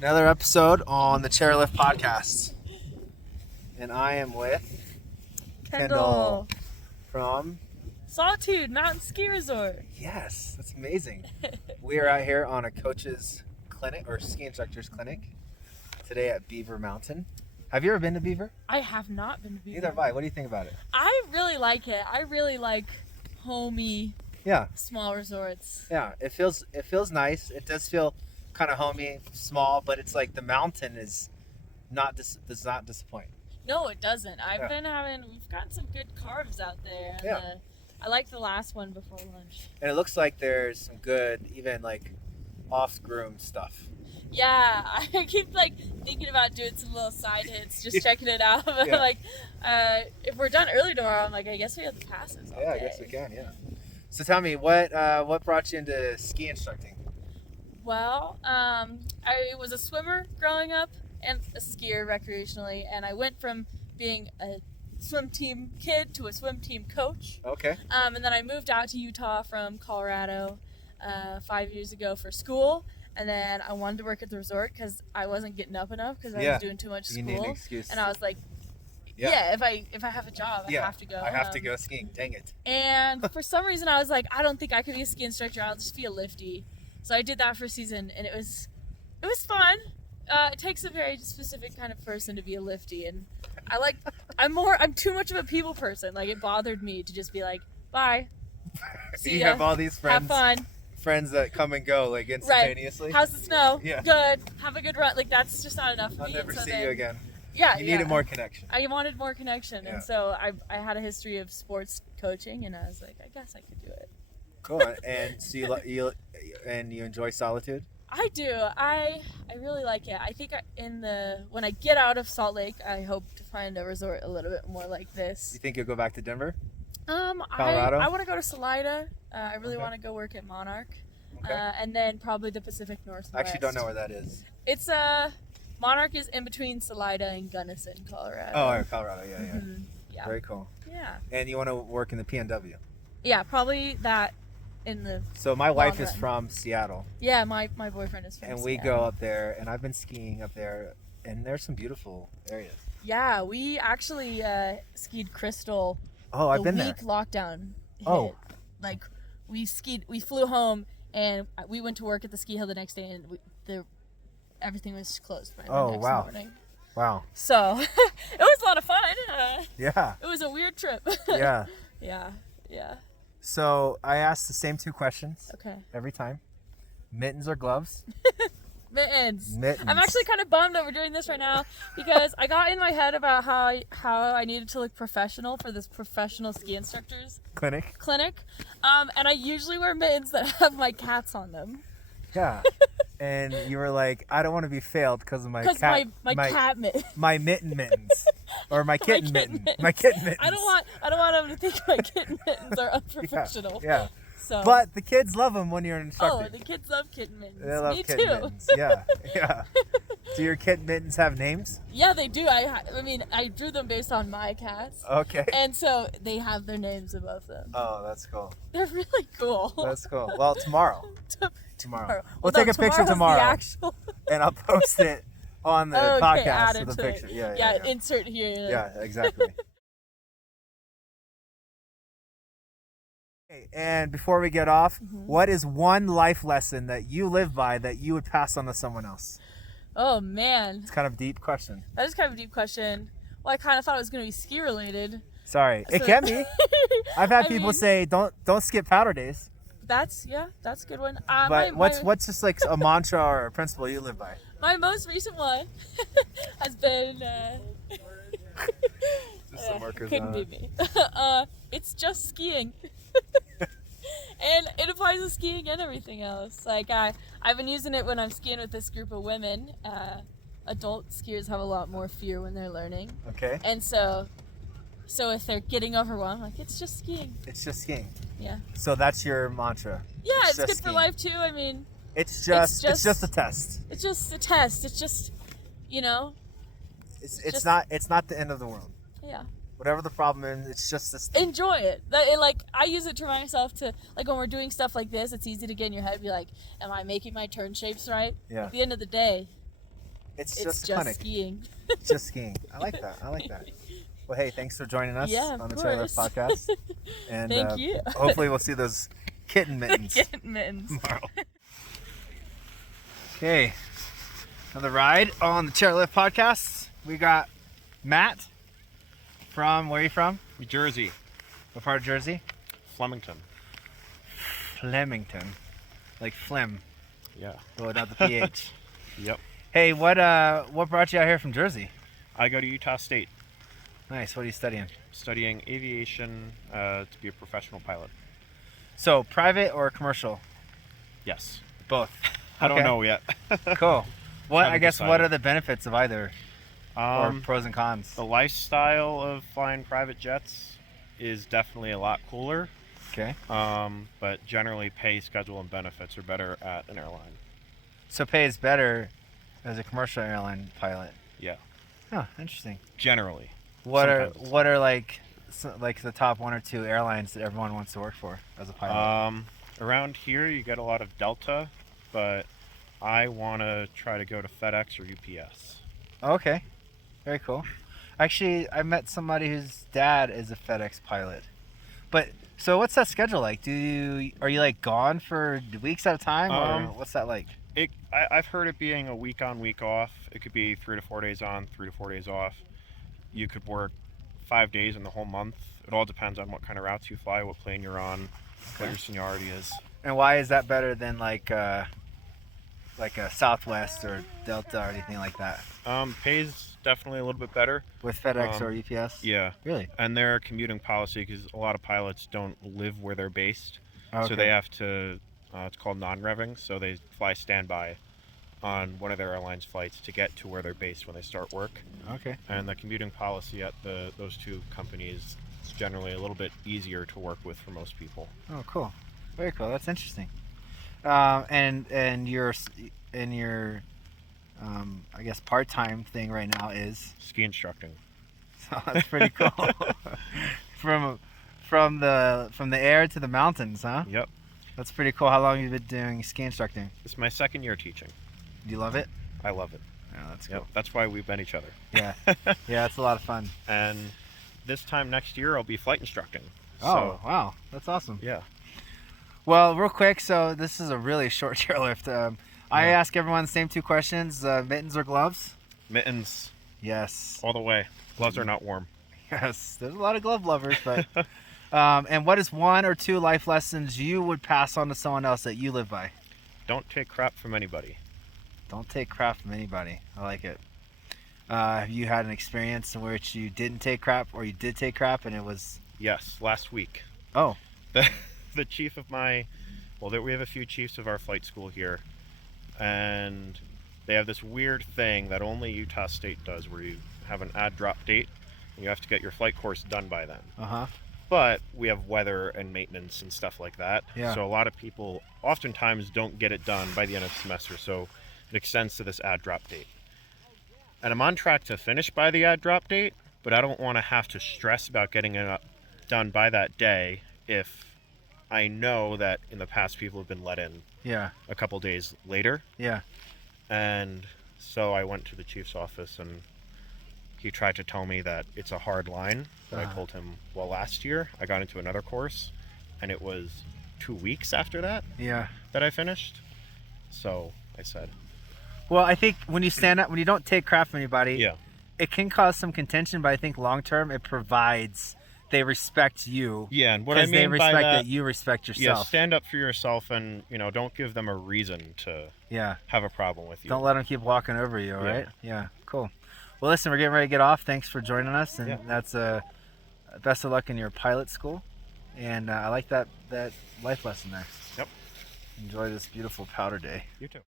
Another episode on the Chairlift Podcast. And I am with Kendall from... Solitude Mountain Ski Resort. Yes, that's amazing. We are out here on a coach's clinic, or ski instructor's clinic, today at Beaver Mountain. Have you ever been to Beaver? I have not been to Beaver. Neither have I. What do you think about it? I really like it. I really like homey, small resorts. Yeah, it feels nice. It does feel kind of homey, small, but it's like the mountain does not disappoint. No, it doesn't. We've gotten some good carbs out there. And, I like the last one before lunch. And it looks like there's some good, even like off-groom stuff. Yeah, I keep thinking about doing some little side hits, just checking it out. But if we're done early tomorrow, I'm like, I guess we have the passes all day. I guess we can, So tell me, what brought you into ski instructing? Well, I was a swimmer growing up and a skier recreationally, and I went from being a swim team kid to a swim team coach. Okay. And then I moved out to Utah from Colorado 5 years ago for school. And then I wanted to work at the resort because I wasn't getting up enough because I was doing too much school. You need an excuse. And I was like, if I have a job, I have to go. I have to go skiing. Dang it. And for some reason, I was like, I don't think I could be a ski instructor. I'll just be a lifty. So I did that for a season, and it was fun. It takes a very specific kind of person to be a lifty, and I'm too much of a people person. Like, it bothered me to just be like, bye. See you ya. Have all these friends. Have fun. Friends that come and go instantaneously. Right. How's the snow? Yeah. Good. Have a good run. That's just not enough for I'll me. never see you again. Yeah. You needed more connection. I wanted more connection, and so I had a history of sports coaching, and I was like, I guess I could do it. Cool. And so you enjoy Solitude? I do. I really like it. I think when I get out of Salt Lake, I hope to find a resort a little bit more like this. You think you'll go back to Denver? Colorado? I want to go to Salida. I really want to go work at Monarch. Okay. And then probably the Pacific Northwest. I actually don't know where that is. It's Monarch is in between Salida and Gunnison, Colorado. Oh, Colorado. Yeah. Mm-hmm. Yeah. Very cool. Yeah. And you want to work in the PNW? Yeah, probably that. So my wife is from Seattle. Yeah, my boyfriend is from Seattle. And we go up there, and I've been skiing up there, and there's some beautiful areas. Yeah, we actually skied Crystal. Oh, I've been there. The week lockdown hit. Oh. We flew home, and we went to work at the ski hill the next day, and everything was closed by the next morning. Wow. So, it was a lot of fun. Yeah. It was a weird trip. Yeah. Yeah. So I asked the same two questions. Okay. Every time. Mittens or gloves? Mittens. I'm actually kind of bummed that we're doing this right now because I got in my head about how I needed to look professional for this professional ski instructors clinic. And I usually wear mittens that have my cats on them. Yeah. And you were like, I don't want to be failed because of my cat mittens. My mittens. Or my kitten mittens. My kitten mittens. I don't want them to think my kitten mittens are unprofessional. Yeah. So. But the kids love them when you're an instructor. Oh, the kids love kitten mittens. They love kitten mittens. Yeah. Do your kitten mittens have names? Yeah, they do. I drew them based on my cats. Okay. And so they have their names above them. Oh, that's cool. They're really cool. That's cool. Well, tomorrow. We'll take a tomorrow's picture tomorrow. The actual... and I'll post it on the podcast with the picture. Yeah, insert here. Yeah, exactly. Okay, and before we get off, what is one life lesson that you live by that you would pass on to someone else? Oh, man. It's kind of a deep question. That is kind of a deep question. Well, I kind of thought it was going to be ski related. Sorry. It can be. I've had people say, don't skip powder days. That's a good one. But what's just like a mantra or a principle you live by? My most recent one has been just some markers couldn't be me. It's just skiing. And it applies to skiing and everything else. Like I've been using it when I'm skiing with this group of women. Adult skiers have a lot more fear when they're learning. Okay. And so if they're getting overwhelmed, like, it's just skiing. It's just skiing. Yeah. So that's your mantra. Yeah, it's good skiing. for life too. I mean, it's just a test. It's just a test. It's just, It's not the end of the world. Yeah. Whatever the problem is, it's just this thing. Enjoy it. I use it to remind myself to, like, when we're doing stuff like this, it's easy to get in your head and be like, am I making my turn shapes right? Yeah. At the end of the day, It's It's just a clinic. skiing. It's just skiing. I like that. Well, hey, thanks for joining us Yeah, of on the Chairlift course. Podcast. And Thank you. hopefully we'll see those kitten mittens Kitten mittens. tomorrow. Okay, another ride on the Chairlift Podcast. We got Matt from, where are you from? New Jersey, What part of Jersey? Flemington. Flemington. Like phlegm, Yeah. but without the PH. Yep. Hey, what brought you out here from Jersey? I go to Utah State Nice, what are you studying? studying aviation to be a professional pilot. So, private or commercial? Yes. Both. I don't Okay. know yet. Cool. What, I Haven't guess, what decided. are the benefits of either? Or Um, pros and cons? the lifestyle of flying private jets is definitely a lot cooler, Okay. but generally pay, schedule, and benefits are better at an airline. So pay is better as a commercial airline pilot. Yeah. Oh, interesting. Generally. What are like the top 1 or 2 airlines that everyone wants to work for as a pilot? Around here you get a lot of Delta, but I want to try to go to FedEx or UPS. Okay. Very cool. Actually, I met somebody whose dad is a FedEx pilot. But so what's that schedule like? Are you like gone for weeks at a time, or what's that like? I've heard it being a week on, week off. It could be 3 to 4 days on, 3 to 4 days off. You could work 5 days in the whole month. It all depends on what kind of routes you fly, what plane you're on, what Okay. your seniority is. And why is that better than like a Southwest or Delta or anything like that? Pays definitely a little bit better. With FedEx or UPS? Yeah, Really? and their commuting policy, because a lot of pilots don't live where they're based, Okay. so they have to. It's called non-revving, so they fly standby on one of their airlines' flights to get to where they're based when they start work. Okay. And the commuting policy at those two companies is generally a little bit easier to work with for most people. Oh, cool. Very cool. That's interesting. And your I guess part-time thing right now is Ski instructing. so that's pretty cool. from the air to the mountains, huh? Yep. That's pretty cool. How long have you been doing ski instructing? This is my second year teaching. Do you love it? I love it. Yeah, that's Yep. cool. That's why we've met each other. Yeah, yeah, it's a lot of fun. And this time next year, I'll be flight instructing. Oh, wow, that's awesome. Yeah. Well, real quick, so this is a really short chairlift. I Yeah. ask everyone the same 2 questions: mittens or gloves? Mittens Yes. all the way. Gloves are not warm. Yes, there's a lot of glove lovers, but and what is 1 or 2 life lessons you would pass on to someone else that you live by? Don't take crap from anybody. Don't take crap from anybody. I like it. Have you had an experience in which you didn't take crap, or you did take crap and it was? Yes, last week. Oh, The chief of we have a few chiefs of our flight school here, and they have this weird thing that only Utah State does, where you have an ad drop date and you have to get your flight course done by then. uh-huh. But we have weather and maintenance and stuff like that. Yeah. So a lot of people oftentimes don't get it done by the end of the semester, so it extends to this ad drop date. And I'm on track to finish by the ad drop date, but I don't want to have to stress about getting it done by that day if I know that in the past people have been let in Yeah, a couple days later. yeah. And so I went to the chief's office, and he tried to tell me that it's a hard line. But Uh-huh. I told him, well, last year I got into another course, and it was 2 weeks after that Yeah. that I finished. So I said, Well, I think when you stand up, when you don't take crap from anybody, yeah, it can cause some contention, but I think long term it provides they respect you yeah. And what I because they mean by respect that, you respect yeah, yourself. stand up for yourself, and don't give them a reason to Yeah. have a problem with you. Don't let them keep walking over you, all Yeah. right? Yeah, cool. Well, listen, we're getting ready to get off. Thanks for joining us, and Yeah. that's best of luck in your pilot school. And I like that life lesson there. Yep. Enjoy this beautiful powder day. You too.